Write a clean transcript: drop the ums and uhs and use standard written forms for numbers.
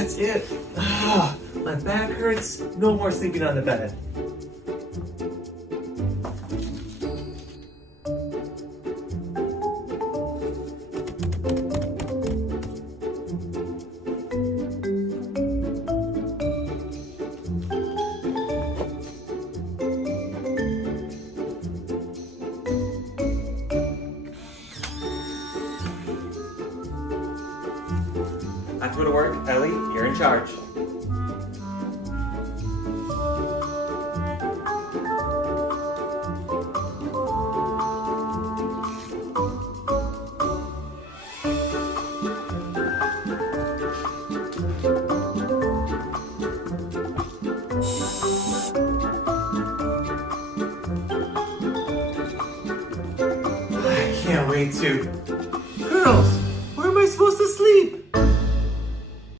That's it. My back hurts. No more sleeping on the bed. I have to go to work. Ellie, you're in charge. I can't wait to